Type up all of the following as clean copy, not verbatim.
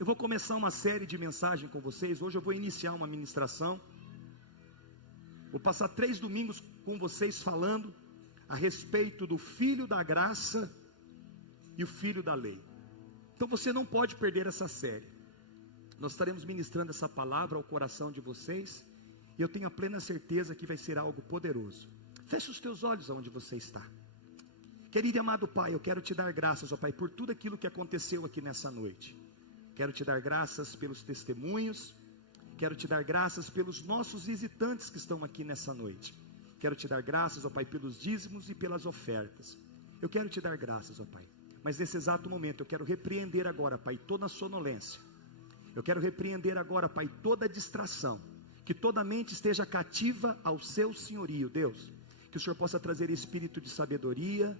Eu vou começar uma série de mensagens com vocês. Hoje eu vou iniciar uma ministração. Vou passar 3 domingos com vocês falando a respeito do Filho da Graça e o Filho da Lei. Então você não pode perder essa série. Nós estaremos ministrando essa palavra ao coração de vocês. E eu tenho a plena certeza que vai ser algo poderoso. Feche os teus olhos aonde você está. Querido e amado Pai, eu quero te dar graças, ó Pai, por tudo aquilo que aconteceu aqui nessa noite. Quero te dar graças pelos testemunhos. Quero te dar graças pelos nossos visitantes que estão aqui nessa noite. Quero te dar graças, ó Pai, pelos dízimos e pelas ofertas. Eu quero te dar graças, ó Pai. Mas nesse exato momento eu quero repreender agora, Pai, toda a sonolência. Eu quero repreender agora, Pai, toda a distração. Que toda mente esteja cativa ao seu senhorio, Deus. Que o Senhor possa trazer espírito de sabedoria,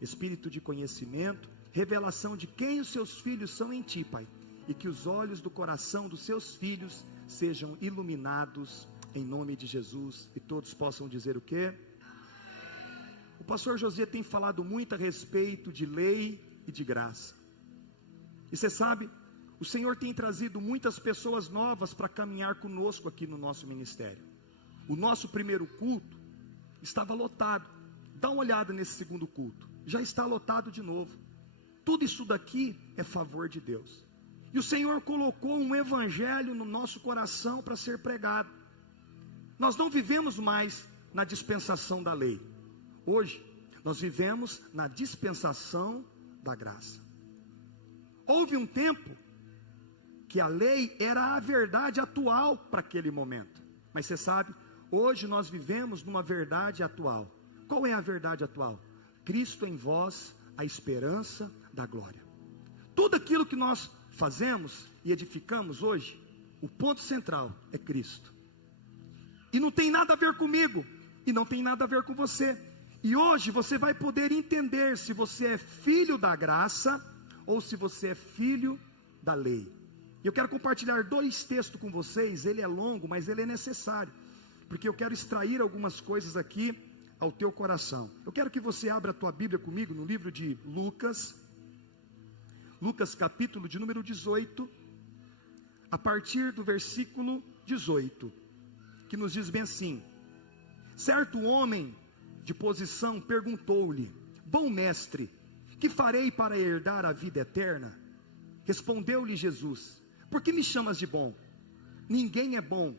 espírito de conhecimento, revelação de quem os seus filhos são em Ti, Pai. E que os olhos do coração dos seus filhos sejam iluminados em nome de Jesus. E todos possam dizer o quê? O pastor José tem falado muito a respeito de lei e de graça. E você sabe, o Senhor tem trazido muitas pessoas novas para caminhar conosco aqui no nosso ministério. O nosso primeiro culto estava lotado. Dá uma olhada nesse segundo culto. Já está lotado de novo. Tudo isso daqui é favor de Deus. E o Senhor colocou um evangelho no nosso coração para ser pregado. Nós não vivemos mais na dispensação da lei. Hoje, nós vivemos na dispensação da graça. Houve um tempo que a lei era a verdade atual para aquele momento. Mas você sabe, hoje nós vivemos numa verdade atual. Qual é a verdade atual? Cristo em vós, a esperança da glória. Tudo aquilo que nós fazemos e edificamos hoje, o ponto central é Cristo. E não tem nada a ver comigo, e não tem nada a ver com você. E hoje você vai poder entender se você é filho da graça, ou se você é filho da lei. E eu quero compartilhar 2 textos com vocês. Ele é longo, mas ele é necessário, porque eu quero extrair algumas coisas aqui ao teu coração. Eu quero que você abra a tua Bíblia comigo no livro de Lucas capítulo de número 18, a partir do versículo 18, que nos diz bem assim: certo homem de posição perguntou-lhe: bom mestre, que farei para herdar a vida eterna? Respondeu-lhe Jesus: por que me chamas de bom? Ninguém é bom,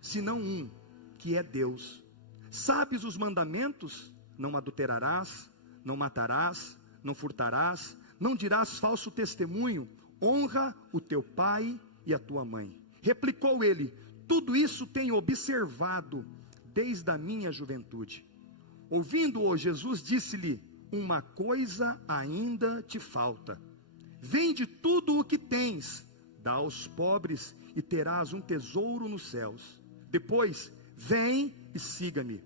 senão um, que é Deus. Sabes os mandamentos? Não adulterarás, não matarás, não furtarás, não dirás falso testemunho, honra o teu pai e a tua mãe. Replicou ele: tudo isso tenho observado desde a minha juventude. Ouvindo-o, Jesus disse-lhe: uma coisa ainda te falta. Vende tudo o que tens, dá aos pobres e terás um tesouro nos céus. Depois, vem e siga-me.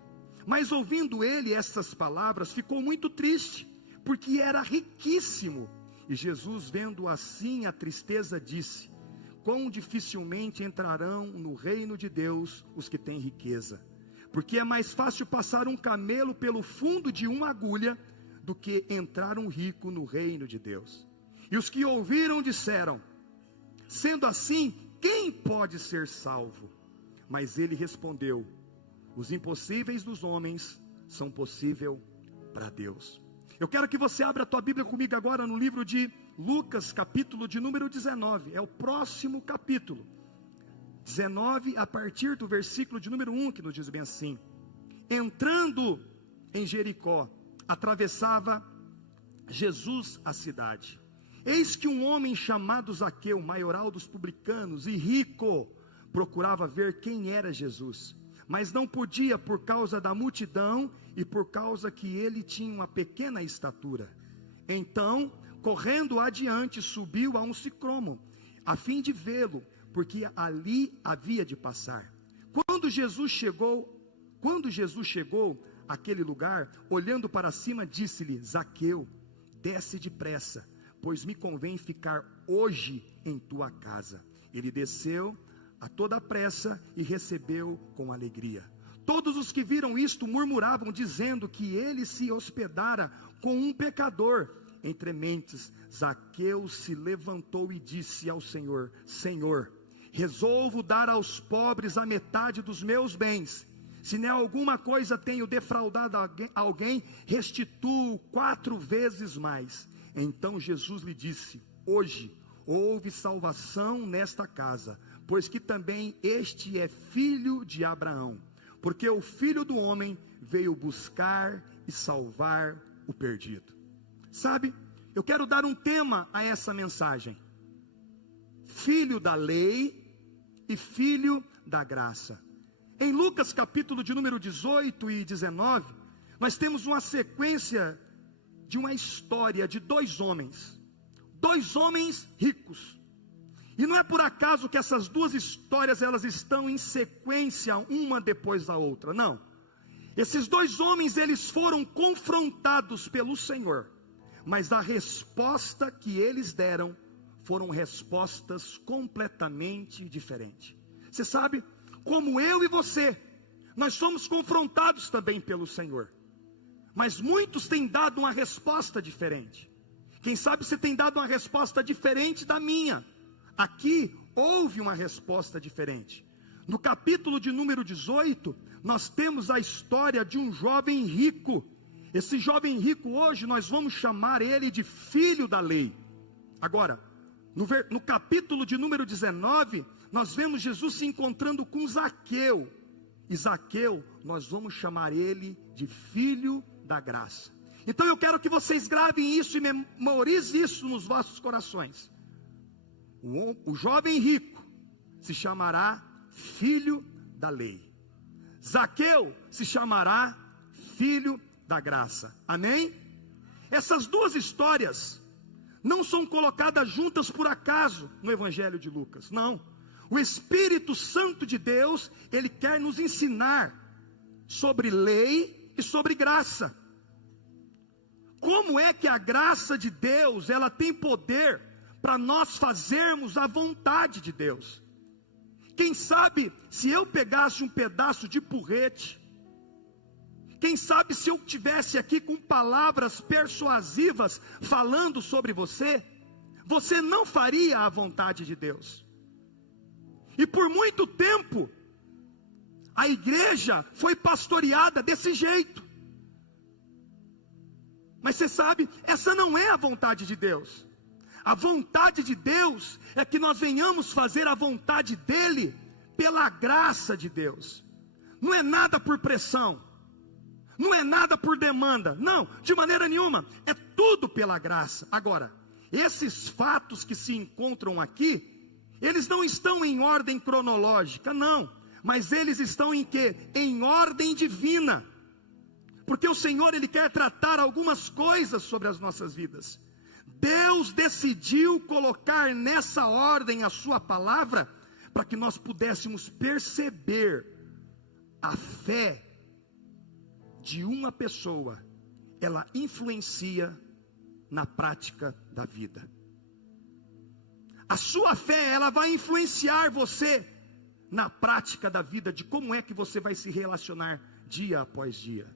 Mas ouvindo ele estas palavras, ficou muito triste, porque era riquíssimo. E Jesus, vendo assim a tristeza, disse: quão dificilmente entrarão no reino de Deus os que têm riqueza. Porque é mais fácil passar um camelo pelo fundo de uma agulha, do que entrar um rico no reino de Deus. E os que ouviram disseram: sendo assim, quem pode ser salvo? Mas ele respondeu: os impossíveis dos homens são possíveis para Deus. Eu quero que você abra a tua Bíblia comigo agora no livro de Lucas, capítulo de número 19. É o próximo capítulo 19, a partir do versículo de número 1, que nos diz bem assim: entrando em Jericó, atravessava Jesus a cidade. Eis que um homem chamado Zaqueu, maioral dos publicanos e rico, procurava ver quem era Jesus, mas não podia por causa da multidão e por causa que ele tinha uma pequena estatura. Então, correndo adiante, subiu a um sicômoro, a fim de vê-lo, porque ali havia de passar. Quando Jesus chegou àquele lugar, olhando para cima, disse-lhe: Zaqueu, desce depressa, pois me convém ficar hoje em tua casa. Ele desceu a toda pressa e recebeu com alegria. Todos os que viram isto murmuravam, dizendo que ele se hospedara com um pecador. entre mentes, Zaqueu se levantou e disse ao Senhor: Senhor, resolvo dar aos pobres a metade dos meus bens. Se nem alguma coisa tenho defraudado alguém, restituo 4 vezes mais. Então Jesus lhe disse: hoje houve salvação nesta casa, pois que também este é filho de Abraão, porque o Filho do Homem veio buscar e salvar o perdido. Sabe, eu quero dar um tema a essa mensagem: filho da lei e filho da graça. Em Lucas capítulo de número 18 e 19, nós temos uma sequência de uma história de 2 homens ricos. E não é por acaso que essas 2 histórias elas estão em sequência, uma depois da outra, não. Esses 2 homens, eles foram confrontados pelo Senhor, mas a resposta que eles deram foram respostas completamente diferentes. Você sabe, como eu e você, nós somos confrontados também pelo Senhor, mas muitos têm dado uma resposta diferente. Quem sabe você tem dado uma resposta diferente da minha. Aqui houve uma resposta diferente. No capítulo de número 18, nós temos a história de um jovem rico. Esse jovem rico hoje nós vamos chamar ele de filho da lei. Agora, no capítulo de número 19, nós vemos Jesus se encontrando com Zaqueu. E Zaqueu, nós vamos chamar ele de filho da graça. Então eu quero que vocês gravem isso e memorizem isso nos vossos corações. O jovem rico se chamará filho da lei. Zaqueu se chamará filho da graça. Amém? Essas 2 histórias não são colocadas juntas por acaso no Evangelho de Lucas. Não. O Espírito Santo de Deus, ele quer nos ensinar sobre lei e sobre graça. Como é que a graça de Deus, ela tem poder para nós fazermos a vontade de Deus? Quem sabe se eu pegasse um pedaço de porrete, quem sabe se eu tivesse aqui com palavras persuasivas falando sobre você, você não faria a vontade de Deus. E por muito tempo, a igreja foi pastoreada desse jeito. Mas você sabe, essa não é a vontade de Deus. A vontade de Deus é que nós venhamos fazer a vontade dEle pela graça de Deus. Não é nada por pressão, não é nada por demanda, não, de maneira nenhuma, é tudo pela graça. Agora, esses fatos que se encontram aqui, eles não estão em ordem cronológica, não, mas eles estão em quê? Em ordem divina. Porque o Senhor, Ele quer tratar algumas coisas sobre as nossas vidas. Deus decidiu colocar nessa ordem a sua palavra, para que nós pudéssemos perceber a fé de uma pessoa, ela influencia na prática da vida. A sua fé, ela vai influenciar você na prática da vida, de como é que você vai se relacionar dia após dia.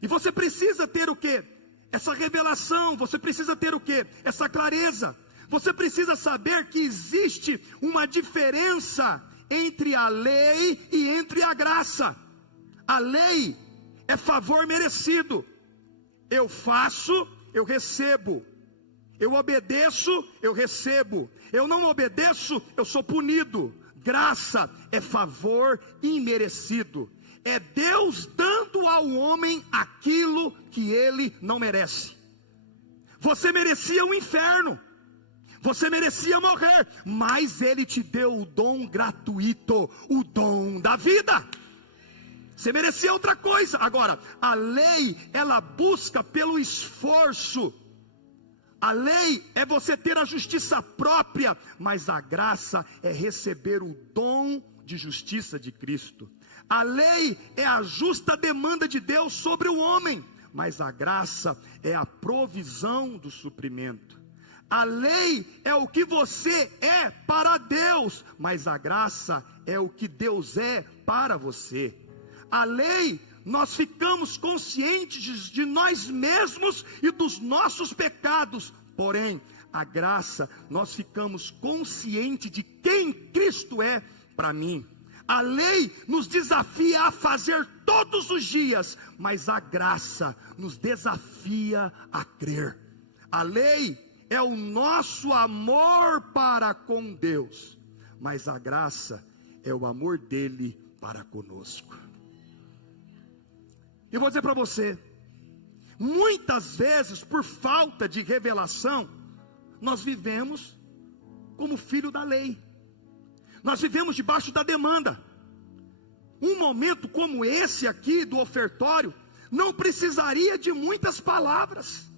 E você precisa ter o quê? Essa revelação. Você precisa ter o quê? Essa clareza. Você precisa saber que existe uma diferença entre a lei e entre a graça. A lei é favor merecido. Eu faço, eu recebo. Eu obedeço, eu recebo. Eu não obedeço, eu sou punido. Graça é favor imerecido. É Deus dando ao homem aquilo que ele não merece. Você merecia o inferno, você merecia morrer, mas Ele te deu o dom gratuito, o dom da vida. Você merecia outra coisa. Agora, a lei, ela busca pelo esforço. A lei é você ter a justiça própria, mas a graça é receber o dom de justiça de Cristo. A lei é a justa demanda de Deus sobre o homem, mas a graça é a provisão do suprimento. A lei é o que você é para Deus, mas a graça é o que Deus é para você. A lei nós ficamos conscientes de nós mesmos e dos nossos pecados. Porém, a graça, nós ficamos conscientes de quem Cristo é para mim. A lei nos desafia a fazer todos os dias, mas a graça nos desafia a crer. A lei é o nosso amor para com Deus, mas a graça é o amor dele para conosco. E vou dizer para você, muitas vezes, por falta de revelação, nós vivemos como filho da lei. Nós vivemos debaixo da demanda. Um momento como esse aqui do ofertório não precisaria de muitas palavras.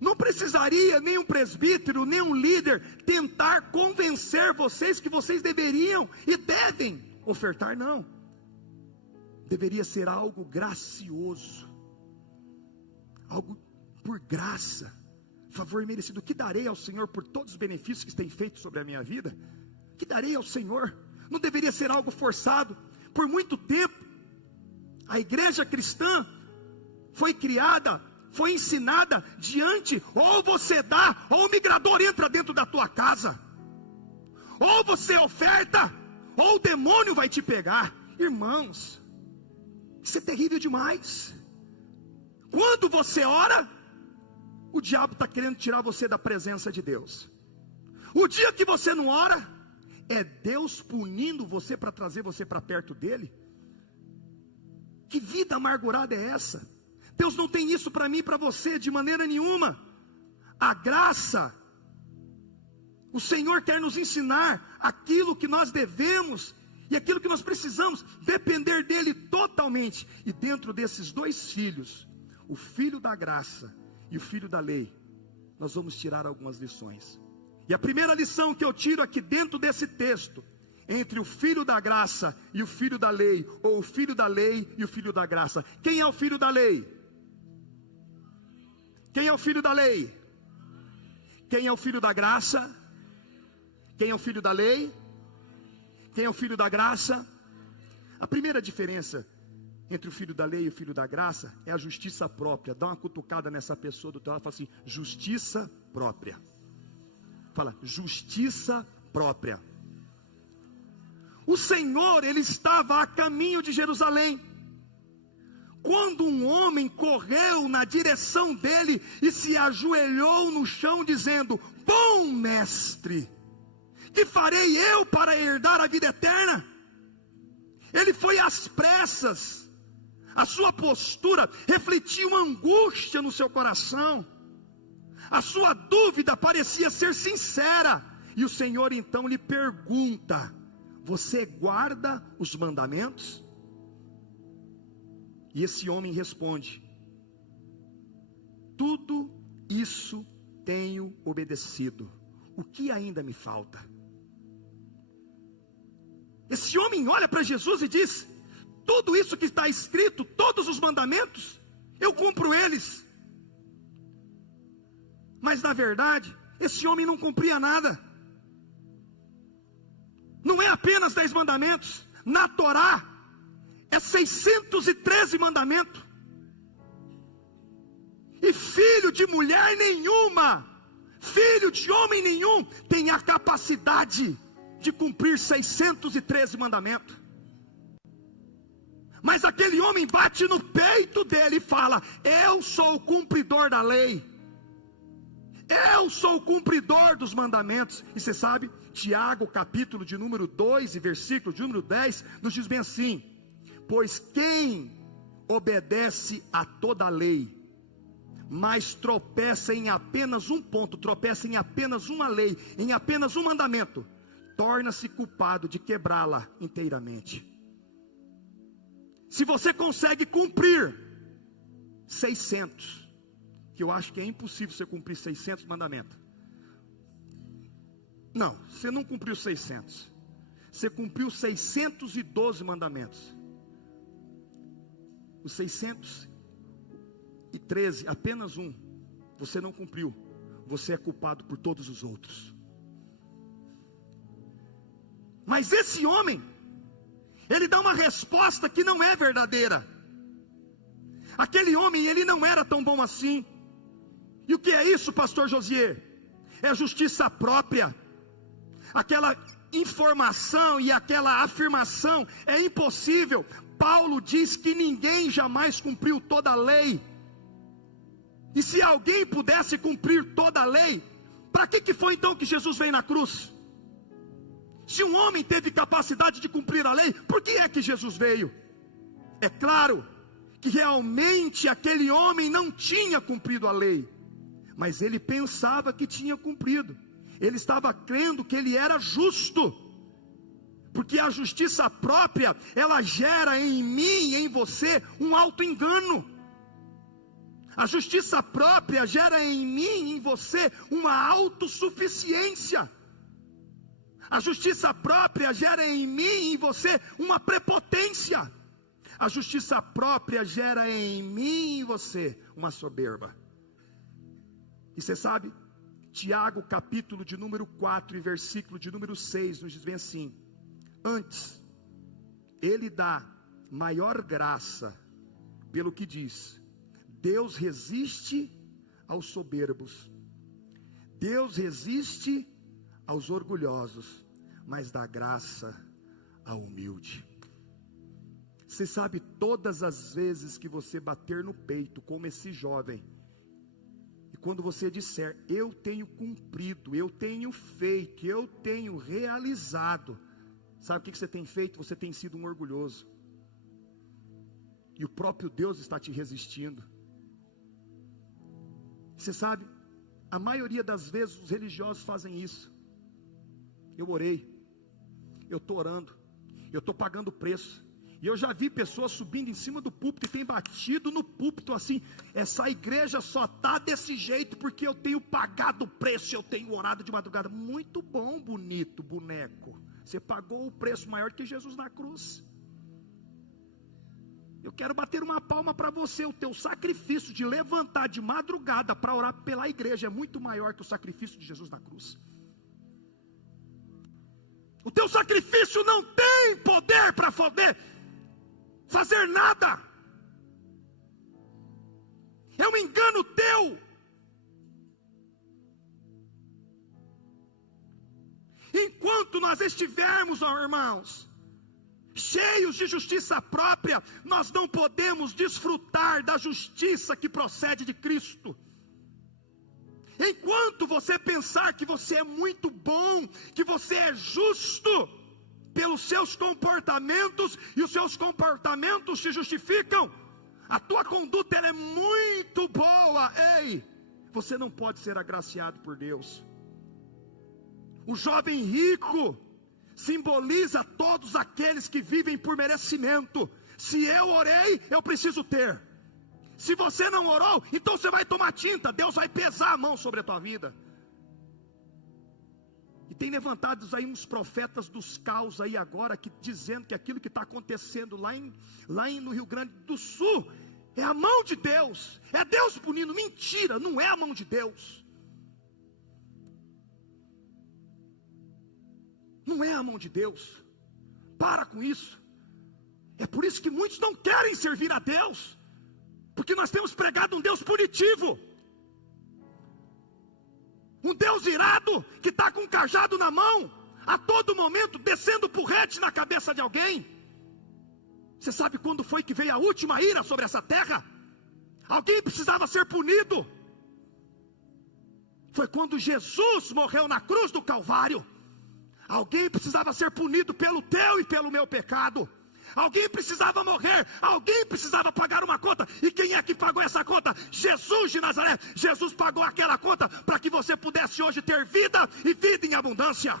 Não precisaria nem um presbítero, nem um líder tentar convencer vocês que vocês deveriam e devem ofertar, não. Deveria ser algo gracioso, algo por graça, favor merecido. Que darei ao Senhor por todos os benefícios que tem feito sobre a minha vida? Que darei ao Senhor? Não deveria ser algo forçado. Por muito tempo, a igreja cristã foi criada, foi ensinada diante, ou você dá, ou o migrador entra dentro da tua casa, ou você oferta, ou o demônio vai te pegar. Irmãos, isso é terrível demais. Quando você ora, o diabo está querendo tirar você da presença de Deus. O dia que você não ora, é Deus punindo você para trazer você para perto dele. Que vida amargurada é essa? Deus não tem isso para mim e para você de maneira nenhuma. A graça, o Senhor quer nos ensinar aquilo que nós devemos e aquilo que nós precisamos, depender dele totalmente. E dentro desses dois filhos, o filho da graça e o filho da lei, nós vamos tirar algumas lições. E a primeira lição que eu tiro aqui dentro desse texto, entre o filho da graça e o filho da lei, ou o filho da lei e o filho da graça. Quem é o filho da lei? Quem é o filho da lei? Quem é o filho da graça? Quem é o filho da lei? Quem é o filho da graça? A primeira diferença entre o filho da lei e o filho da graça é a justiça própria. Dá uma cutucada nessa pessoa do teu lado e fala assim: justiça própria. Fala, justiça própria. O Senhor, ele estava a caminho de Jerusalém, quando um homem correu na direção dele e se ajoelhou no chão dizendo: bom mestre, que farei eu para herdar a vida eterna? Ele foi às pressas, a sua postura refletia uma angústia no seu coração, a sua dúvida parecia ser sincera, e o Senhor então lhe pergunta: você guarda os mandamentos? E esse homem responde: tudo isso tenho obedecido, o que ainda me falta? Esse homem olha para Jesus e diz: tudo isso que está escrito, todos os mandamentos, eu cumpro eles. Mas na verdade, esse homem não cumpria nada. Não é apenas 10 mandamentos. Na Torá é 613 mandamentos. E filho de mulher nenhuma, filho de homem nenhum tem a capacidade de cumprir 613 mandamentos. Mas aquele homem bate no peito dele e fala: eu sou o cumpridor da lei, eu sou o cumpridor dos mandamentos. E você sabe, Tiago capítulo de número 2 e versículo de número 10 nos diz bem assim: pois quem obedece a toda a lei, mas tropeça em apenas um ponto, tropeça em apenas uma lei, em apenas um mandamento, torna-se culpado de quebrá-la inteiramente. Se você consegue cumprir 600, que eu acho que é impossível você cumprir 600 mandamentos. Não, você não cumpriu 600. Você cumpriu 612 mandamentos. Os 613, apenas um, você não cumpriu. Você é culpado por todos os outros. Mas esse homem, Ele dá uma resposta que não é verdadeira. Aquele homem, ele não era tão bom assim. E o que é isso, pastor Josier? É justiça própria. Aquela informação e aquela afirmação é impossível. Paulo diz que ninguém jamais cumpriu toda a lei. E se alguém pudesse cumprir toda a lei, para que foi então que Jesus veio na cruz? Se um homem teve capacidade de cumprir a lei, por que é que Jesus veio? É claro que realmente aquele homem não tinha cumprido a lei, mas ele pensava que tinha cumprido. Ele estava crendo que ele era justo, porque a justiça própria, ela gera em mim e em você um auto-engano. A justiça própria gera em mim e em você uma autossuficiência. A justiça própria gera em mim e em você uma prepotência. A justiça própria gera em mim e em você uma soberba. E você sabe, Tiago capítulo de número 4 e versículo de número 6 nos diz bem assim: antes, ele dá maior graça, pelo que diz, Deus resiste aos soberbos, Deus resiste aos orgulhosos, mas dá graça ao humilde. Você sabe, todas as vezes que você bater no peito, como esse jovem, e quando você disser, eu tenho cumprido, eu tenho feito, eu tenho realizado, sabe o que você tem feito? Você tem sido um orgulhoso, e o próprio Deus está te resistindo. Você sabe, a maioria das vezes os religiosos fazem isso. Eu orei, eu estou orando, eu estou pagando preço. E eu já vi pessoas subindo em cima do púlpito e tem batido no púlpito assim: essa igreja só está desse jeito porque eu tenho pagado o preço, eu tenho orado de madrugada. Muito bom, bonito boneco, você pagou o preço maior que Jesus na cruz. Eu quero bater uma palma para você. O teu sacrifício de levantar de madrugada para orar pela igreja é muito maior que o sacrifício de Jesus na cruz. O teu sacrifício não tem poder para poder fazer nada. É um engano teu. Enquanto nós estivermos, ó irmãos, cheios de justiça própria, nós não podemos desfrutar da justiça que procede de Cristo. Enquanto você pensar que você é muito bom, que você é justo pelos seus comportamentos, e os seus comportamentos te justificam, a tua conduta ela é muito boa, ei, você não pode ser agraciado por Deus. O jovem rico simboliza todos aqueles que vivem por merecimento. Se eu orei, eu preciso ter. Se você não orou, então você vai tomar tinta. Deus vai pesar a mão sobre a tua vida. E tem levantados aí uns profetas dos caos aí agora, dizendo que aquilo que está acontecendo no Rio Grande do Sul é a mão de Deus, é Deus punindo. Mentira, não é a mão de Deus. Não é a mão de Deus. Para com isso. É por isso que muitos não querem servir a Deus, porque nós temos pregado um Deus punitivo, um Deus irado, que está com um cajado na mão, a todo momento descendo porrete na cabeça de alguém. Você sabe quando foi que veio a última ira sobre essa terra? Alguém precisava ser punido. Foi quando Jesus morreu na cruz do Calvário. Alguém precisava ser punido pelo teu e pelo meu pecado. Alguém precisava morrer, alguém precisava pagar uma conta. E quem é que pagou essa conta? Jesus de Nazaré. Jesus pagou aquela conta para que você pudesse hoje ter vida, e vida em abundância.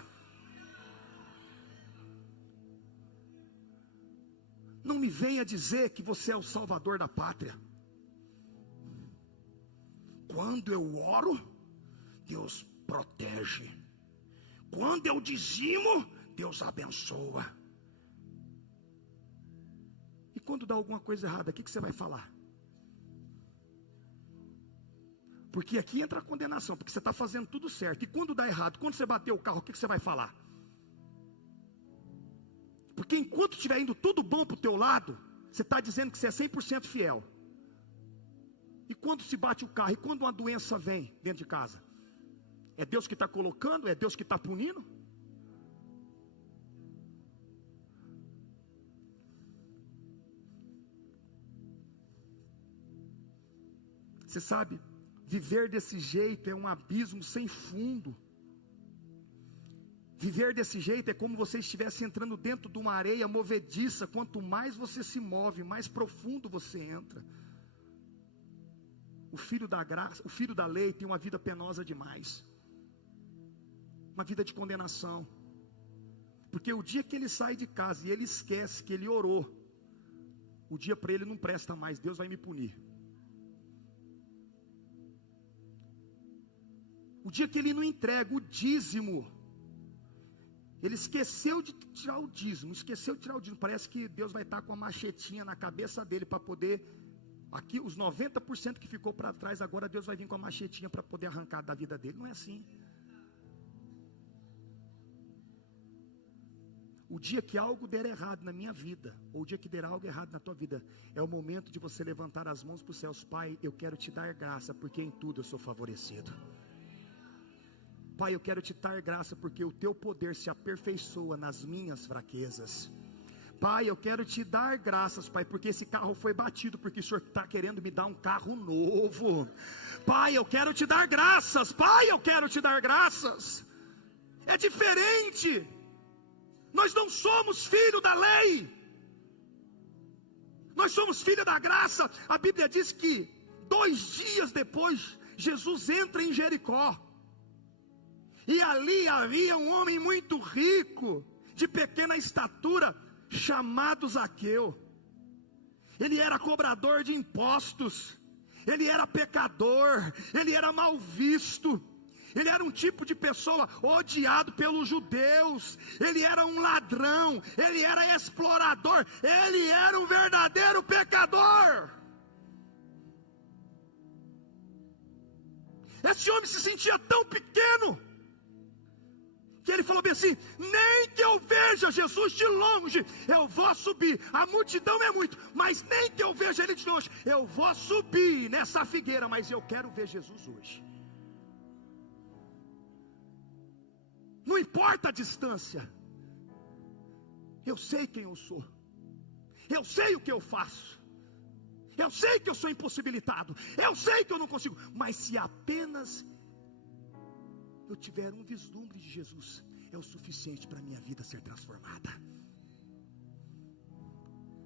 Não me venha dizer que você é o salvador da pátria. Quando eu oro, Deus protege. Quando eu dizimo, Deus abençoa. E quando dá alguma coisa errada, o que você vai falar? Porque aqui entra a condenação, porque você está fazendo tudo certo. E quando dá errado, quando você bateu o carro, o que você vai falar? Porque enquanto estiver indo tudo bom para o teu lado, você está dizendo que você é 100% fiel. E quando se bate o carro, e quando uma doença vem dentro de casa, é Deus que está colocando? É Deus que está punindo? Você sabe, viver desse jeito é um abismo sem fundo. Viver desse jeito é como você estivesse entrando dentro de uma areia movediça. Quanto mais você se move, mais profundo você entra. O filho da graça, o filho da lei tem uma vida penosa demais. Uma vida de condenação. Porque o dia que ele sai de casa e ele esquece que ele orou, o dia para ele não presta mais, Deus vai me punir. O dia que ele não entrega o dízimo, ele esqueceu de tirar o dízimo, parece que Deus vai estar com a machetinha na cabeça dele para poder, aqui os 90% que ficou para trás, agora Deus vai vir com a machetinha para poder arrancar da vida dele. Não é assim. O dia que algo der errado na minha vida, ou o dia que der algo errado na tua vida, é o momento de você levantar as mãos para os céus. Pai, eu quero te dar graça, porque em tudo eu sou favorecido. Pai, eu quero te dar graça, porque o teu poder se aperfeiçoa nas minhas fraquezas. Pai, eu quero te dar graças, Pai, porque esse carro foi batido, porque o Senhor está querendo me dar um carro novo. Pai, eu quero te dar graças. Pai, eu quero te dar graças. É diferente. Nós não somos filho da lei, nós somos filho da graça. A Bíblia diz que 2 dias depois, Jesus entra em Jericó. E ali havia um homem muito rico, de pequena estatura, chamado Zaqueu. Ele era cobrador de impostos, ele era pecador, ele era mal visto, ele era um tipo de pessoa odiado pelos judeus, ele era um ladrão, ele era explorador, ele era um verdadeiro pecador. Esse homem se sentia tão pequeno, que ele falou bem assim: nem que eu veja Jesus de longe, eu vou subir. A multidão é muito, mas nem que eu veja ele de longe, eu vou subir nessa figueira, mas eu quero ver Jesus hoje. Não importa a distância, eu sei quem eu sou, eu sei o que eu faço, eu sei que eu sou impossibilitado, eu sei que eu não consigo, mas se apenas eu tiver um vislumbre de Jesus, é o suficiente para a minha vida ser transformada.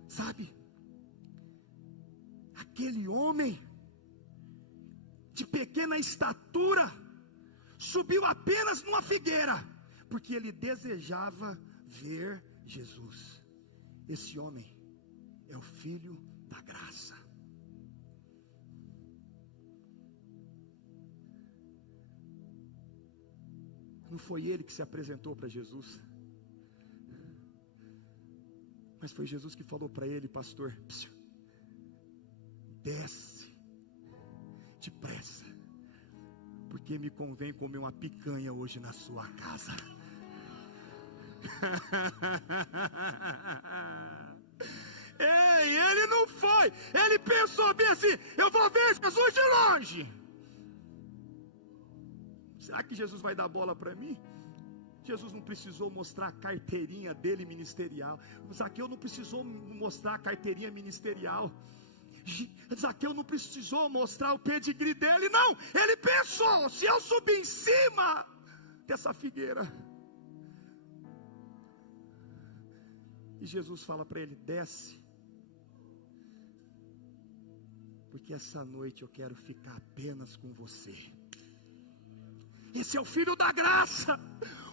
Sabe, aquele homem de pequena estatura subiu apenas numa figueira, porque ele desejava ver Jesus. Esse homem é o filho da graça. Não foi ele que se apresentou para Jesus, mas foi Jesus que falou para ele: pastor, desce depressa, porque me convém comer uma picanha hoje na sua casa. Ei, ele não foi, ele pensou bem assim: eu vou ver Jesus de longe. Será que Jesus vai dar bola para mim? Jesus não precisou mostrar a carteirinha dele ministerial. Zaqueu não precisou mostrar a carteirinha ministerial. Zaqueu não precisou mostrar o pedigree dele, não. Ele pensou: se eu subir em cima dessa figueira. E Jesus fala para ele: desce, porque essa noite eu quero ficar apenas com você. Esse é o filho da graça.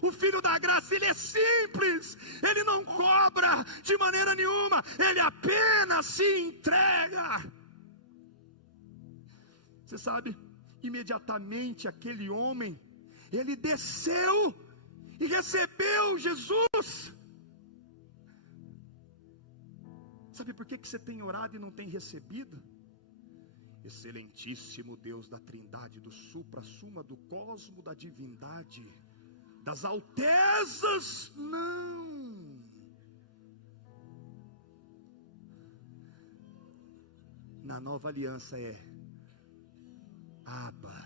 O filho da graça, ele é simples, ele não cobra de maneira nenhuma, ele apenas se entrega. Você sabe, imediatamente aquele homem, ele desceu e recebeu Jesus. Sabe por que você tem orado e não tem recebido? Excelentíssimo Deus da trindade, do supra-suma, do cosmo, da divindade, das altezas, não. na nova aliança é Abba,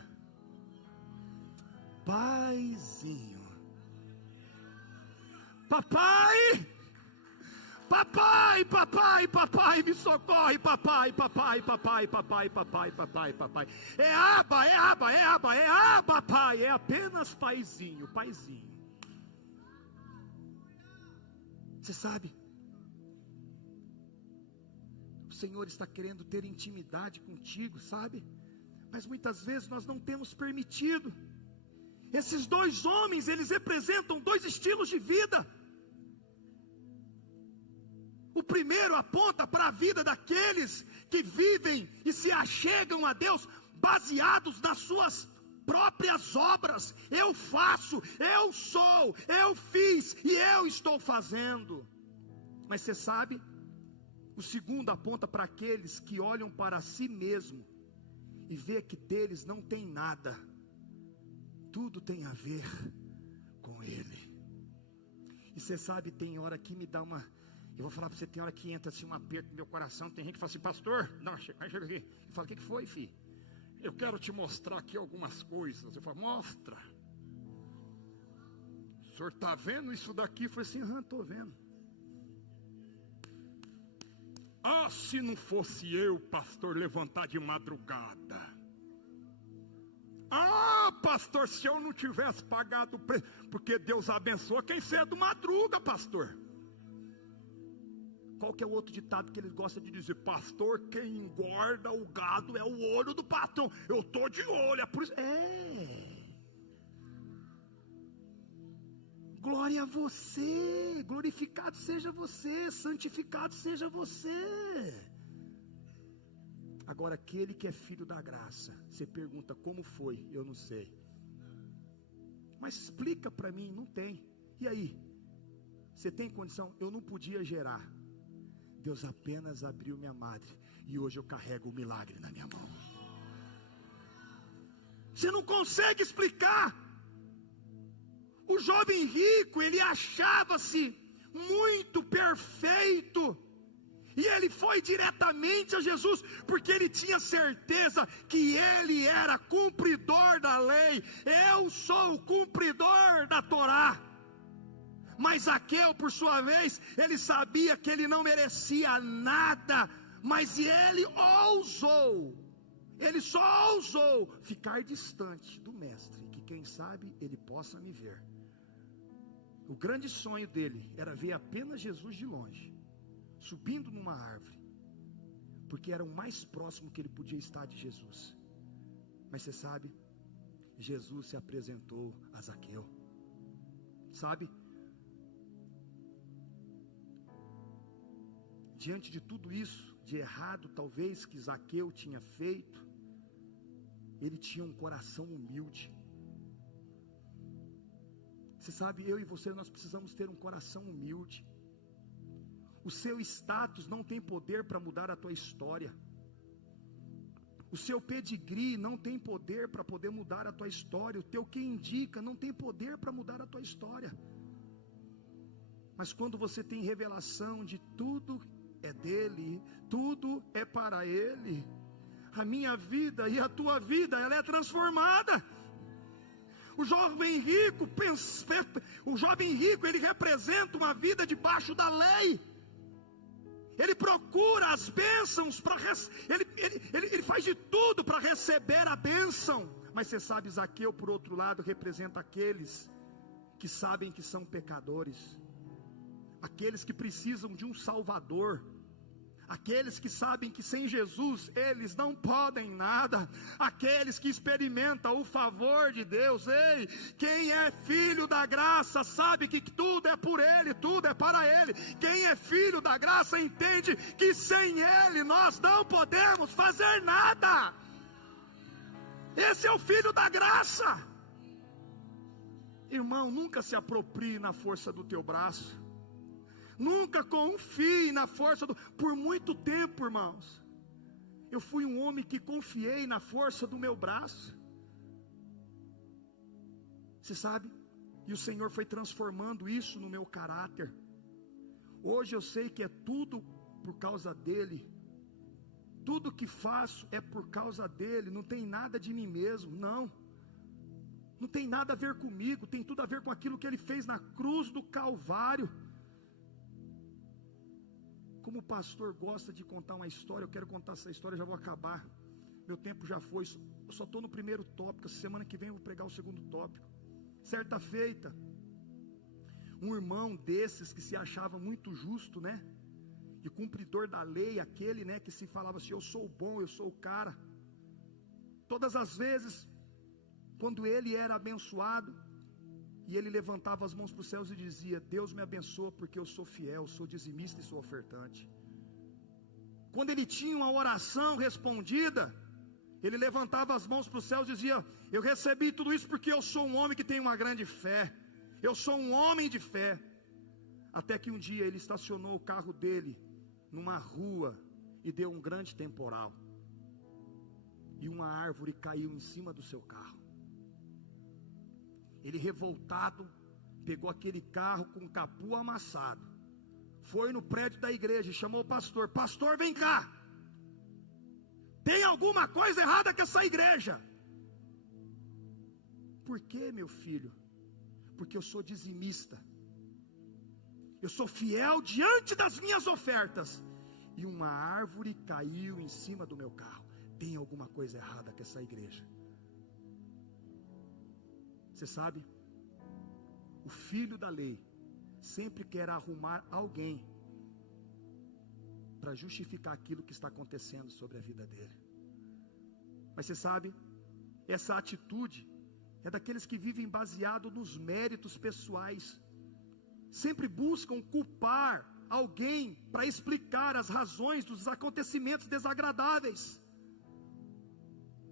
Paizinho. Papai, papai, papai, papai, me socorre, papai, papai, papai, papai, papai, papai, papai. É Abba, é Abba, é Abba, é Abba, pai, é apenas Paizinho, Paizinho. Você sabe, o Senhor está querendo ter intimidade contigo, sabe? Mas muitas vezes nós não temos permitido. Esses dois homens, eles representam dois estilos de vida. O primeiro aponta para a vida daqueles que vivem e se achegam a Deus baseados nas suas próprias obras. Eu faço, eu sou, eu fiz e eu estou fazendo. Mas você sabe, o segundo aponta para aqueles que olham para si mesmo e vê que deles não tem nada. Tudo tem a ver com Ele. E você sabe, tem hora que me dá uma... Eu vou falar para você, tem hora que entra assim um aperto no meu coração. Tem gente que fala assim, pastor, não, chega aqui. Eu falo, o que foi, filho? Eu quero te mostrar aqui algumas coisas. Eu falo, mostra. O senhor está vendo isso daqui? Eu falei assim, estou vendo. Ah, se não fosse eu, pastor, levantar de madrugada. Ah, pastor, se eu não tivesse pagado o preço, porque Deus abençoa quem cedo madruga, pastor. Qual que é o outro ditado que eles gostam de dizer? Pastor, quem engorda o gado é o olho do patrão. Eu estou de olho, é por isso. Glória a você, glorificado seja você, santificado seja você. Agora, aquele que é filho da graça, você pergunta como foi? Eu não sei. Mas explica para mim, não tem. E aí? Você tem condição? Eu não podia gerar. Deus apenas abriu minha madre e hoje eu carrego o milagre na minha mão. Você não consegue explicar. O jovem rico, ele achava-se muito perfeito, e ele foi diretamente a Jesus, porque ele tinha certeza que ele era cumpridor da lei. Eu sou o cumpridor da Torá. Mas Zaqueu, por sua vez, ele sabia que ele não merecia nada, mas ele só ousou ficar distante do mestre, que quem sabe ele possa me ver. O grande sonho dele era ver apenas Jesus de longe, subindo numa árvore, porque era o mais próximo que ele podia estar de Jesus. Mas você sabe, Jesus se apresentou a Zaqueu, sabe? Diante de tudo isso, de errado talvez que Zaqueu tinha feito, ele tinha um coração humilde. Você sabe, eu e você, nós precisamos ter um coração humilde. O seu status não tem poder para mudar a tua história. O seu pedigree não tem poder para poder mudar a tua história. O teu que indica não tem poder para mudar a tua história. Mas quando você tem revelação de tudo é dele, tudo é para ele, a minha vida e a tua vida, ela é transformada. O jovem rico, ele representa uma vida debaixo da lei. Ele procura as bênçãos, ele faz de tudo para receber a bênção. Mas você sabe, Zaqueu, por outro lado, representa aqueles que sabem que são pecadores, aqueles que precisam de um Salvador, aqueles que sabem que sem Jesus eles não podem nada, aqueles que experimentam o favor de Deus. Ei, quem é filho da graça sabe que tudo é por Ele, tudo é para Ele. Quem é filho da graça entende que sem Ele nós não podemos fazer nada. Esse é o filho da graça. Irmão, nunca se aproprie na força do teu braço. Nunca confie na força Por muito tempo, irmãos, eu fui um homem que confiei na força do meu braço. Você sabe? E o Senhor foi transformando isso no meu caráter. Hoje eu sei que é tudo por causa dEle. tudo que faço é por causa dele, não tem nada de mim mesmo, não tem nada a ver comigo, tem tudo a ver com aquilo que ele fez na cruz do Calvário. Como o pastor gosta de contar uma história, eu quero contar essa história, já vou acabar, meu tempo já foi, eu só estou no primeiro tópico, semana que vem eu vou pregar o segundo tópico. Certa feita, um irmão desses que se achava muito justo, né, e cumpridor da lei, aquele, né, que se falava assim, eu sou o bom, eu sou o cara, todas as vezes, quando ele era abençoado, e ele levantava as mãos para os céus e dizia, Deus me abençoa porque eu sou fiel, sou dizimista e sou ofertante. Quando ele tinha uma oração respondida, ele levantava as mãos para os céus e dizia, eu recebi tudo isso porque eu sou um homem que tem uma grande fé, eu sou um homem de fé. Até que um dia ele estacionou o carro dele numa rua e deu um grande temporal, e uma árvore caiu em cima do seu carro. Ele, revoltado, pegou aquele carro com o capô amassado, foi no prédio da igreja e chamou o pastor, pastor, vem cá, tem alguma coisa errada com essa igreja. Por quê, meu filho? Porque eu sou dizimista, eu sou fiel diante das minhas ofertas, e uma árvore caiu em cima do meu carro. Tem alguma coisa errada com essa igreja. Você sabe, o filho da lei sempre quer arrumar alguém para justificar aquilo que está acontecendo sobre a vida dele. Mas você sabe, essa atitude é daqueles que vivem baseado nos méritos pessoais, sempre buscam culpar alguém para explicar as razões dos acontecimentos desagradáveis.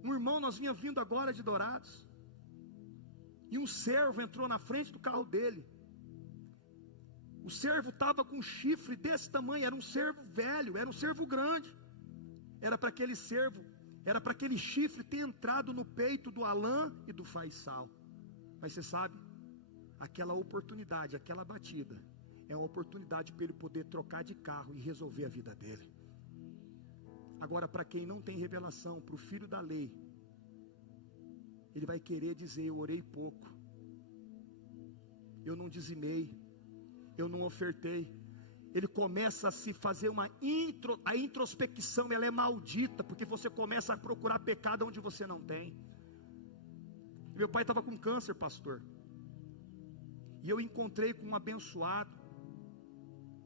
Um irmão, nós vinha vindo agora de Dourados, e um servo entrou na frente do carro dele. O servo estava com um chifre desse tamanho, era um servo velho, era um servo grande. Era para aquele servo, era para aquele chifre ter entrado no peito do Alain e do Faisal. Mas você sabe, aquela oportunidade, aquela batida, é uma oportunidade para ele poder trocar de carro e resolver a vida dele. Agora, para quem não tem revelação, para o filho da lei, ele vai querer dizer, eu orei pouco, eu não dizimei, eu não ofertei. Ele começa a se fazer a introspecção, ela é maldita, porque você começa a procurar pecado onde você não tem. Meu pai estava com câncer, pastor, e eu encontrei com um abençoado,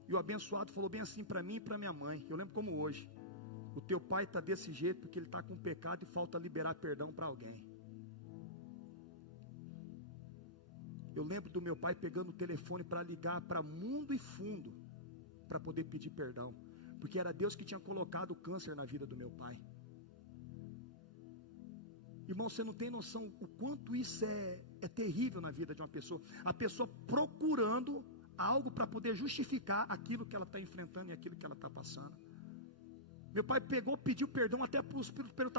e o abençoado falou bem assim para mim e para minha mãe, eu lembro como hoje, o teu pai está desse jeito porque ele está com pecado e falta liberar perdão para alguém. Eu lembro do meu pai pegando o telefone para ligar para mundo e fundo, para poder pedir perdão, porque era Deus que tinha colocado o câncer na vida do meu pai. Irmão, você não tem noção o quanto isso é terrível na vida de uma pessoa. A pessoa procurando algo para poder justificar aquilo que ela está enfrentando e aquilo que ela está passando. Meu pai pegou, pediu perdão até pelo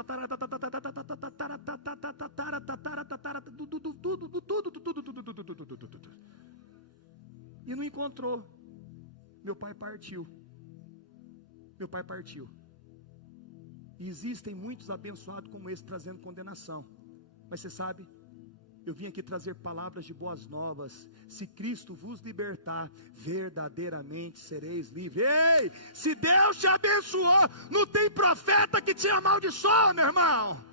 e não encontrou. Meu pai partiu. E existem muitos abençoados como esse trazendo condenação. Mas você sabe, eu vim aqui trazer palavras de boas novas. Se Cristo vos libertar, verdadeiramente sereis livres. Ei, se Deus te abençoou, não tem profeta que te amaldiçoa, meu irmão.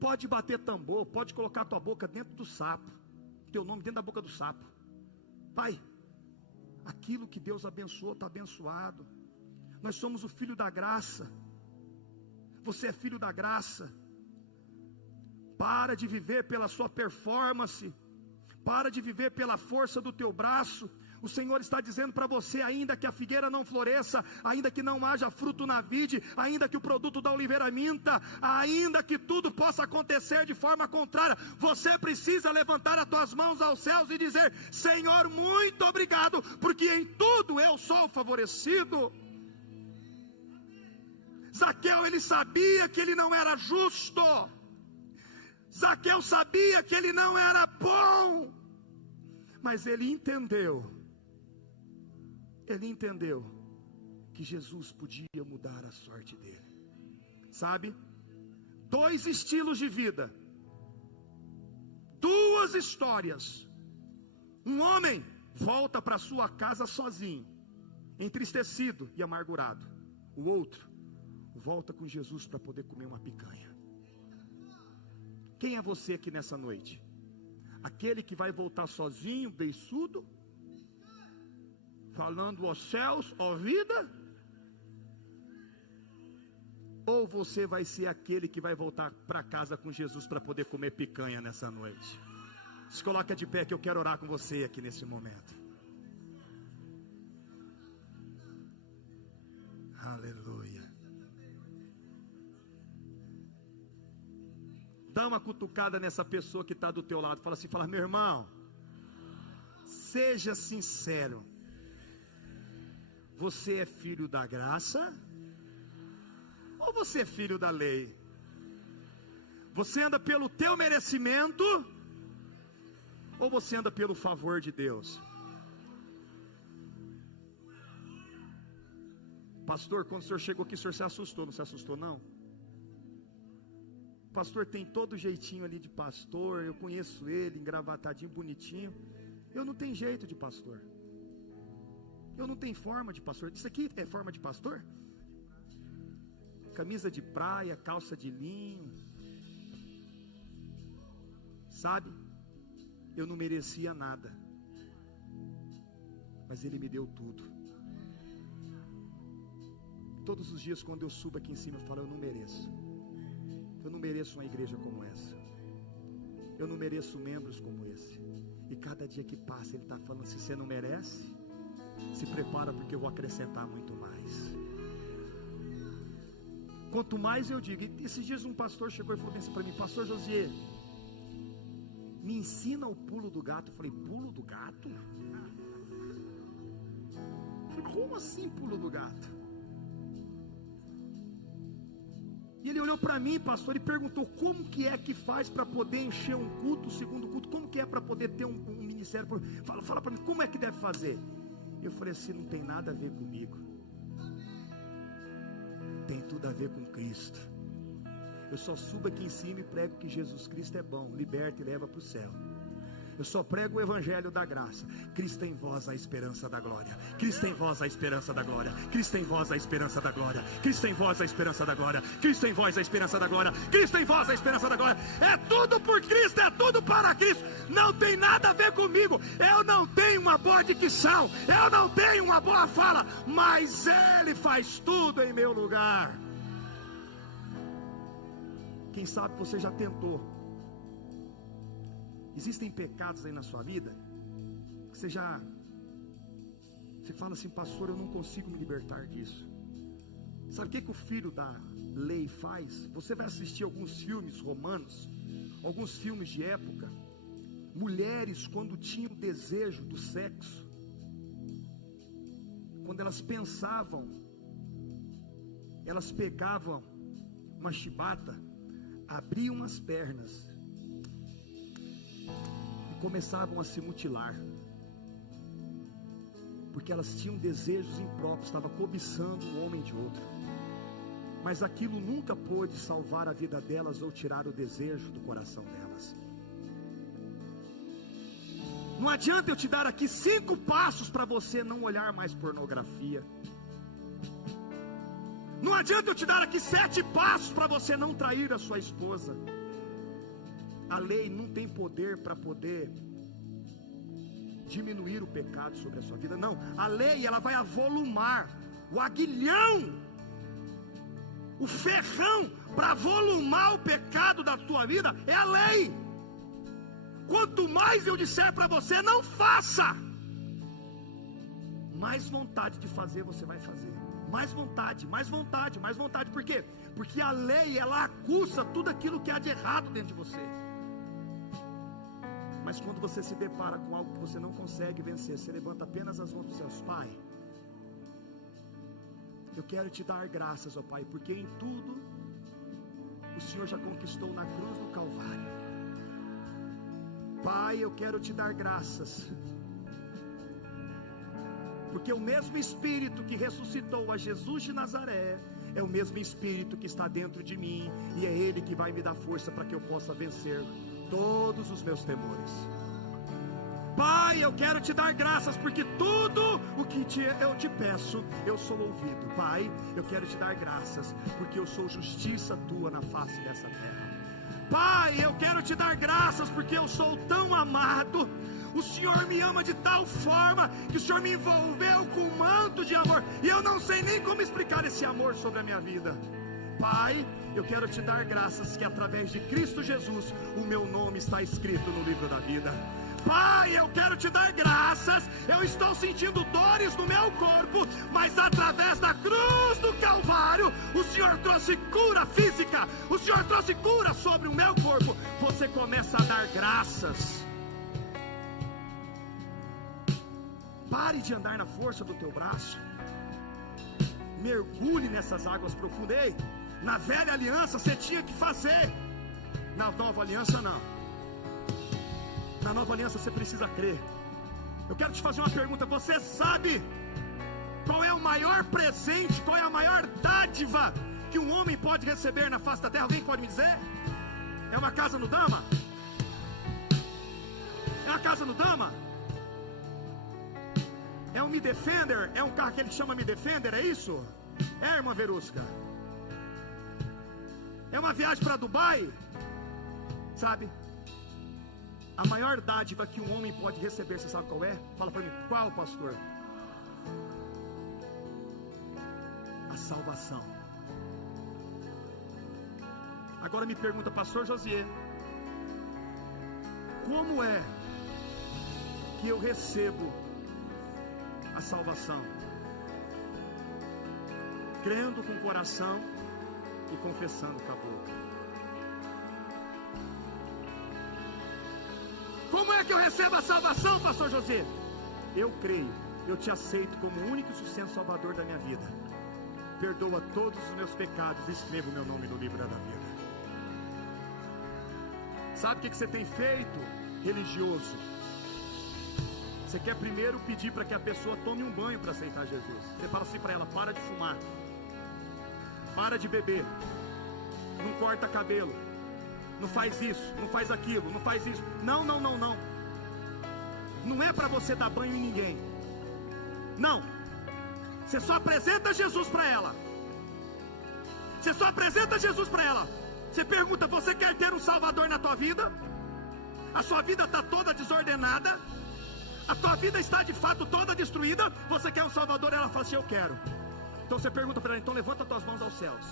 Pode bater tambor, pode colocar tua boca dentro do sapo, teu nome dentro da boca do sapo. Pai, aquilo que Deus abençoou está abençoado. Nós somos o filho da graça. Você é filho da graça. Para de viver pela sua performance, para de viver pela força do teu braço. O Senhor está dizendo para você, ainda que a figueira não floresça, ainda que não haja fruto na vide, ainda que o produto da oliveira minta, ainda que tudo possa acontecer de forma contrária, você precisa levantar as tuas mãos aos céus e dizer, Senhor, muito obrigado, porque em tudo eu sou favorecido. Zaqueu, ele sabia que ele não era justo. Zaqueu sabia que ele não era bom, mas ele entendeu que Jesus podia mudar a sorte dele. Sabe? 2 estilos de vida, 2 histórias. Um homem volta para sua casa sozinho, entristecido e amargurado. O outro volta com Jesus para poder comer uma picanha. Quem é você aqui nessa noite? Aquele que vai voltar sozinho, beiçudo, falando aos céus, ó vida? Ou você vai ser aquele que vai voltar para casa com Jesus para poder comer picanha nessa noite? Se coloca de pé que eu quero orar com você aqui nesse momento. Aleluia. Dá uma cutucada nessa pessoa que está do teu lado. Fala assim, meu irmão, seja sincero. Você é filho da graça? Ou você é filho da lei? Você anda pelo teu merecimento? Ou você anda pelo favor de Deus? Pastor, quando o senhor chegou aqui, o senhor se assustou? Não se assustou não? O pastor tem todo jeitinho ali de pastor. Eu conheço ele, engravatadinho, bonitinho. Eu não tenho jeito de pastor. Eu não tenho forma de pastor. Isso aqui é forma de pastor? Camisa de praia, calça de linho. Sabe? Eu não merecia nada, mas Ele me deu tudo. Todos os dias quando eu subo aqui em cima eu falo, eu não mereço. Eu não mereço uma igreja como essa. Eu não mereço membros como esse. E cada dia que passa Ele está falando, se você não merece, se prepara porque eu vou acrescentar muito mais. Quanto mais eu digo, esses dias um pastor chegou e falou assim para mim, pastor Josier, me ensina o pulo do gato. Eu falei, pulo do gato? Eu falei, como assim pulo do gato? E ele olhou para mim, pastor, e perguntou, como que é que faz para poder encher um culto, o segundo culto? Como que é para poder ter um ministério? Fala para mim, como é que deve fazer? Eu falei assim, não tem nada a ver comigo. Tem tudo a ver com Cristo. Eu só subo aqui em cima e prego que Jesus Cristo é bom, liberta e leva para o céu. Eu só prego o evangelho da graça. Cristo em vós a esperança da glória. Cristo em vós a esperança da glória. Cristo em vós a esperança da glória. Cristo em vós a esperança da glória. Cristo em vós a esperança da glória. Cristo em vós a esperança da glória. É tudo por Cristo, é tudo para Cristo. Não tem nada a ver comigo. Eu não tenho uma boa dicção, eu não tenho uma boa fala, mas Ele faz tudo em meu lugar. Quem sabe você já tentou. Existem pecados aí na sua vida que você fala assim, pastor, eu não consigo me libertar disso. Sabe o que o filho da lei faz? Você vai assistir alguns filmes romanos, alguns filmes de época. Mulheres, quando tinham desejo do sexo, quando elas pensavam, elas pegavam uma chibata, abriam as pernas e começavam a se mutilar, porque elas tinham desejos impróprios, estavam cobiçando o homem de outro, mas aquilo nunca pôde salvar a vida delas ou tirar o desejo do coração delas. Não adianta eu te dar aqui 5 passos para você não olhar mais pornografia. Não adianta eu te dar aqui 7 passos para você não trair a sua esposa. A lei não tem poder para poder diminuir o pecado sobre a sua vida. Não, a lei ela vai avolumar. O aguilhão, o ferrão para avolumar o pecado da tua vida é a lei. Quanto mais eu disser para você, não faça, mais vontade de fazer você vai fazer. Mais vontade, mais vontade, mais vontade. Por quê? Porque a lei, ela acusa tudo aquilo que há de errado dentro de você. Mas quando você se depara com algo que você não consegue vencer, você levanta apenas as mãos dos céus. Pai, eu quero te dar graças, ó Pai, porque em tudo o Senhor já conquistou na cruz do Calvário. Pai, eu quero te dar graças, porque o mesmo Espírito que ressuscitou a Jesus de Nazaré é o mesmo Espírito que está dentro de mim, e é Ele que vai me dar força para que eu possa vencer todos os meus temores. Pai, eu quero te dar graças, porque tudo o que eu te peço, eu sou ouvido. Pai, eu quero te dar graças, porque eu sou justiça tua na face dessa terra. Pai, eu quero te dar graças, porque eu sou tão amado. O Senhor me ama de tal forma, que o Senhor me envolveu com um manto de amor, e eu não sei nem como explicar esse amor sobre a minha vida. Pai, eu quero te dar graças, que através de Cristo Jesus, o meu nome está escrito no livro da vida. Pai, eu quero te dar graças, eu estou sentindo dores no meu corpo, mas através da cruz do Calvário, o Senhor trouxe cura física, o Senhor trouxe cura sobre o meu corpo. Você começa a dar graças. Pare de andar na força do teu braço, mergulhe nessas águas profundas. Ei, na velha aliança você tinha que fazer, na nova aliança não. Na nova aliança você precisa crer. Eu quero te fazer uma pergunta: você sabe qual é o maior presente, qual é a maior dádiva que um homem pode receber na face da terra? Alguém pode me dizer? É uma casa no Dama? É uma casa no Dama? É um Me Defender? É um carro que ele chama Me Defender, é isso? É, irmã Verusca? É uma viagem para Dubai? Sabe? A maior dádiva que um homem pode receber, você sabe qual é? Fala para mim, qual, pastor? A salvação. Agora me pergunta, pastor Josiel, como é que eu recebo a salvação? Crendo com o coração e confessando com a boca. Como é que eu recebo a salvação, pastor José? Eu creio, eu te aceito como o único e suficiente salvador da minha vida. Perdoa todos os meus pecados e escreva o meu nome no livro da vida. Sabe o que você tem feito, religioso? Você quer primeiro pedir para que a pessoa tome um banho para aceitar Jesus. Você fala assim para ela: para de fumar, para de beber, não corta cabelo, não faz isso, não faz aquilo, não faz isso. Não, não, não, não. Não é para você dar banho em ninguém. Não. Você só apresenta Jesus para ela. Você só apresenta Jesus para ela. Você pergunta: você quer ter um Salvador na tua vida? A sua vida está toda desordenada, a tua vida está de fato toda destruída. Você quer um Salvador? Ela fala assim: eu quero. Então você pergunta para ela: então levanta tuas mãos aos céus.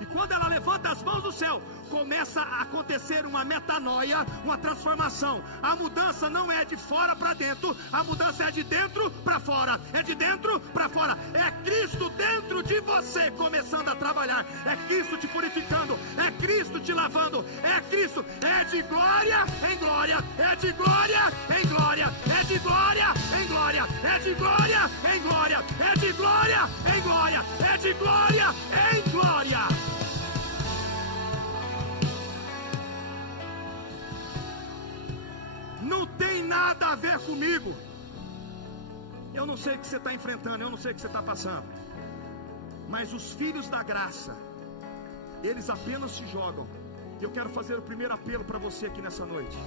E quando ela levanta as mãos do céu, começa a acontecer uma metanoia, uma transformação. A mudança não é de fora para dentro, a mudança é de dentro para fora. É de dentro para fora. É Cristo dentro de você começando a trabalhar. É Cristo te purificando, é Cristo te lavando, é Cristo. É de glória em glória, é de glória em glória, é de glória em glória, é de glória em glória, é de glória em glória, é de glória em glória. Não tem nada a ver comigo. Eu não sei o que você está enfrentando, eu não sei o que você está passando, mas os filhos da graça, eles apenas se jogam. Eu quero fazer o primeiro apelo para você aqui nessa noite.